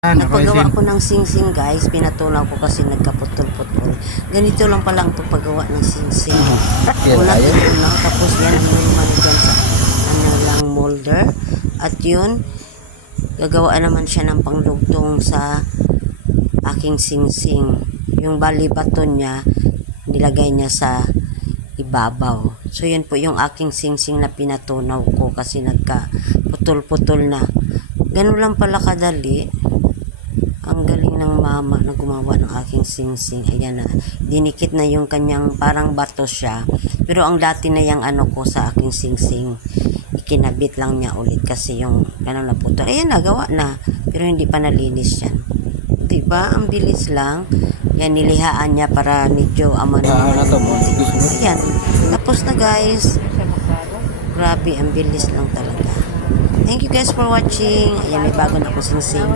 Nagpagawa ko ng sing-sing guys, pinatunaw ko kasi nagkaputol-putol. Ganito lang pala ang pagpagawa ng sing-sing. Una tunaw, tapos yan ang naman dyan sa lang molder. At yun, gagawa naman siya ng panglugtong sa aking sing-sing. Yung bali baton niya, nilagay niya sa ibabaw. So yun po yung aking sing-sing na pinatunaw ko kasi nagkaputol-putol na. Ganun lang pala kadali. Ang galing ng mama na gumawa ng aking sing-sing. Ayan na. Dinikit na yung kanyang parang bato siya. Pero ang dati na yung ano ko sa aking sing-sing, ikinabit lang niya ulit kasi yung ano na puto. Ayan na, gawa na. Pero hindi pa nalinis yan. Diba? Ang bilis lang. Yan, nilihaan niya para medyo amano. Ayan. Tapos na guys. Grabe, ang bilis lang talaga. Thank you guys for watching. Ayan, may bago na akong sing-sing.